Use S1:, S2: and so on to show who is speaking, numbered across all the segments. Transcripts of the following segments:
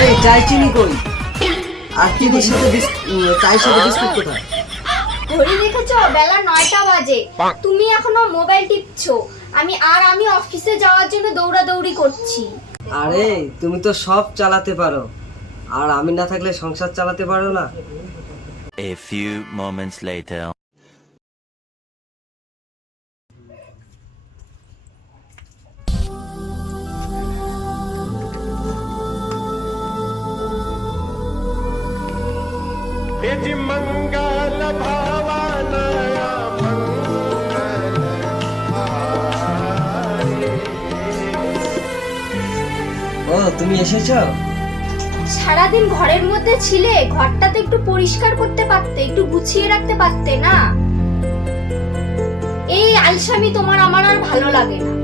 S1: এই চাই চিনি কই? আর কি সাথে চায়ের সাথে বিস্কুট কোথায়
S2: ঘড়ি দেখেছ? বেলা নয়টা বাজে। তুমি এখনও মোবাইল টিপছো। আমি আর আমি অফিসে যাওয়ার জন্য দৌড়াদৌড়ি করছি।
S1: আরে তুমি তো সব চালাতে পারো। আর আমি না থাকলে সংসার চালাতে পারো না।
S3: A few moments later.
S1: ও তুমি এসেছ?
S2: সারাদিন ঘরের মধ্যে ছিলে ঘরটা তো একটু পরিষ্কার করতে পারতে একটু গুছিয়ে রাখতে পারতে না? এই আলসামি তোমার আমার আর ভালো লাগে না।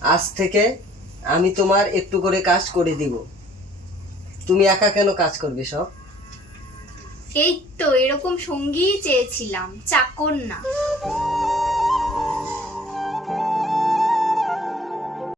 S1: আজ থেকে আমি তোমার একটু করে কাজ করে দিব। তুমি একা কেন কাজ করবে সব?
S2: এই তো, এরকম সঙ্গী চেয়েছিলাম, চাকর না।